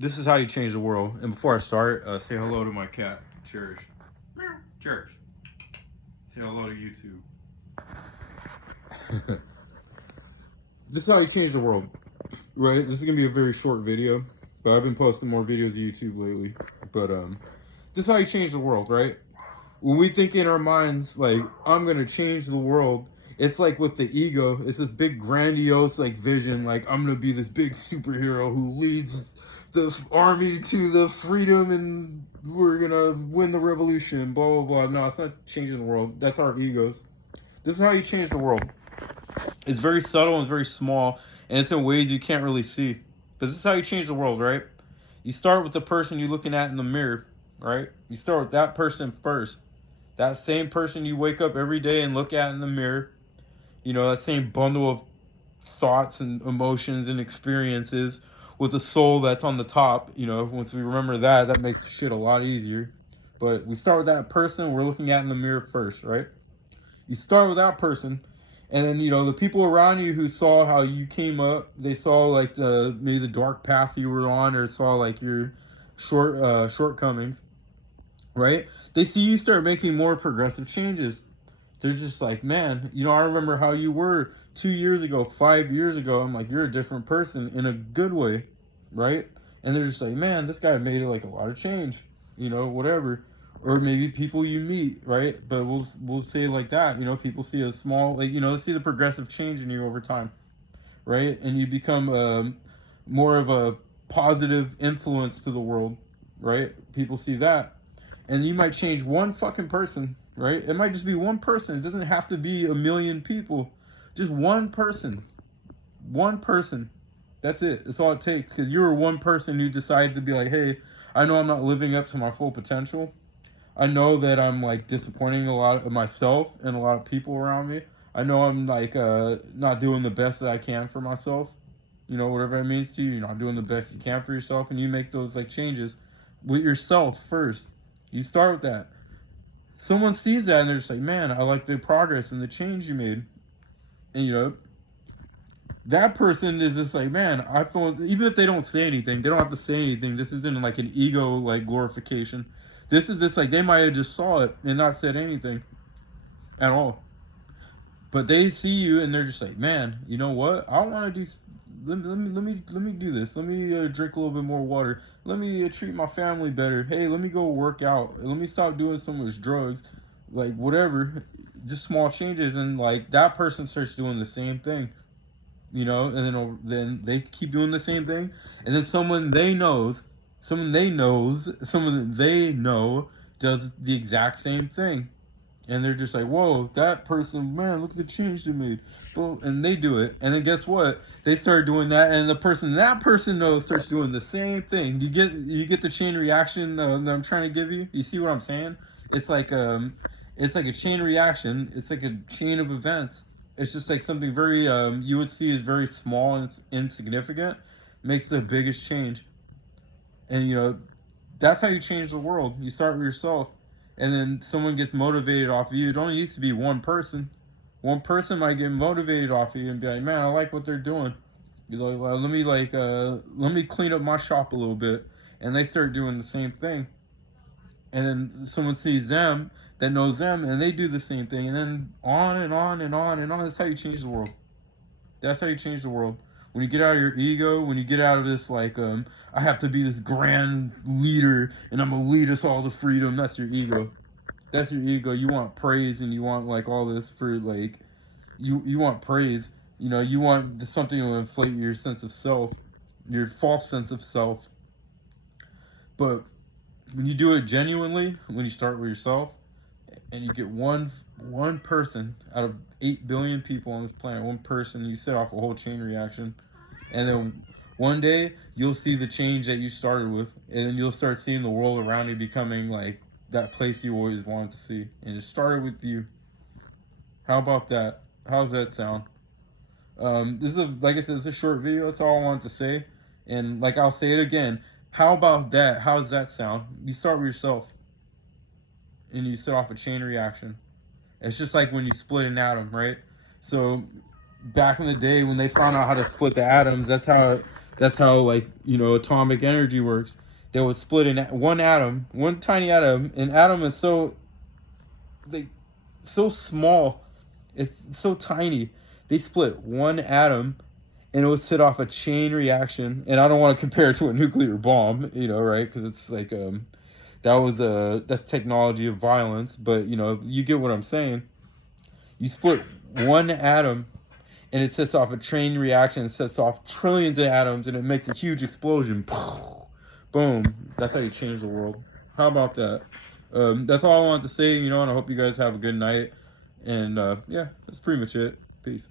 This is how you change the world. And before I start, say hello to my cat, Cherish. Cherish. Say hello to YouTube. This is how you change the world, right? This is gonna be a very short video, but I've been posting more videos on YouTube lately. But this is how you change the world, right? When we think in our minds like I'm gonna change the world, it's like with the ego, it's this big grandiose like vision, like I'm gonna be this big superhero who leads the army to the freedom and we're gonna win the revolution, blah blah blah. No, it's not changing the world. That's our egos. This is how you change the world. It's very subtle and very small, and it's in ways you can't really see. But this is how you change the world, right? You start with the person you're looking at in the mirror, right? You start with that person first. That same person you wake up every day and look at in the mirror. You know, that same bundle of thoughts and emotions and experiences with a soul that's on the top. You know, once we remember that, that makes the shit a lot easier. But we start with that person we're looking at in the mirror first, right? You start with that person, and then, you know, the people around you who saw how you came up, they saw like maybe the dark path you were on, or saw like your shortcomings, right? They see you start making more progressive changes. They're just like, man, you know, I remember how you were 2 years ago, 5 years ago. I'm like, you're a different person in a good way, right? And they're just like, man, this guy made like a lot of change, you know, whatever. Or maybe people you meet, right? But we'll say it like that, you know, people see a small, like, you know, they see the progressive change in you over time, right? And you become more of a positive influence to the world, right? People see that. And you might change one fucking person, right? It might just be one person. It doesn't have to be a million people. Just one person. One person. That's it. That's all it takes. Because you were one person who decided to be like, hey, I know I'm not living up to my full potential. I know that I'm like disappointing a lot of myself and a lot of people around me. I know I'm like not doing the best that I can for myself. You know, whatever it means to you, you're not doing the best you can for yourself, and you make those like changes with yourself first. You start with that. Someone sees that and they're just like, man, I like the progress and the change you made. And you know, that person is just like, man, I feel, even if they don't say anything, they don't have to say anything. This isn't like an ego like glorification. This is just like they might have just saw it and not said anything at all. But they see you and they're just like, man, you know what? I want to do. Let me do this. Let me drink a little bit more water. Let me treat my family better. Hey, let me go work out. Let me stop doing so much drugs, like whatever. Just small changes, and like that person starts doing the same thing, you know. And then they keep doing the same thing, and then someone they know does the exact same thing. And they're just like, whoa, that person, man, look at the change they made. Well, and they do it. And then guess what? They start doing that, and the person that person knows starts doing the same thing. You get the chain reaction that I'm trying to give you? You see what I'm saying? It's like a chain reaction. It's like a chain of events. It's just like something very you would see is very small and insignificant makes the biggest change. And you know, that's how you change the world. You start with yourself. And then someone gets motivated off of you. It only needs to be one person. One person might get motivated off of you and be like, man, I like what they're doing. You're like, well, let me clean up my shop a little bit. And they start doing the same thing. And then someone sees them that knows them, and they do the same thing. And then on and on and on and on. That's how you change the world. That's how you change the world. When you get out of your ego, when you get out of this like I have to be this grand leader and I'm gonna lead us all to freedom, that's your ego. That's your ego. You want praise and you want like all this for like you want praise. You know, you want something to inflate your sense of self, your false sense of self. But when you do it genuinely, when you start with yourself, and you get one person out of 8 billion people on this planet, one person, you set off a whole chain reaction, and then one day you'll see the change that you started with, and then you'll start seeing the world around you becoming like that place you always wanted to see, and it started with you. How about that? How's that sound? This is like I said, it's a short video. That's all I wanted to say, and like I'll say it again. How about that? How does that sound? You start with yourself, and you set off a chain reaction. It's just like when you split an atom, right? So back in the day when they found out how to split the atoms, that's how That's how, like, atomic energy works. They would split in one atom, one tiny atom. An atom is so small, it's so tiny. They split one atom, and it would set off a chain reaction. And I don't want to compare it to a nuclear bomb, right? Because it's like that's technology of violence. But you get what I'm saying. You split one atom, and it sets off a chain reaction. It sets off trillions of atoms, and it makes a huge explosion. Boom. That's how you change the world. How about that? That's all I wanted to say, and I hope you guys have a good night. And yeah, that's pretty much it. Peace.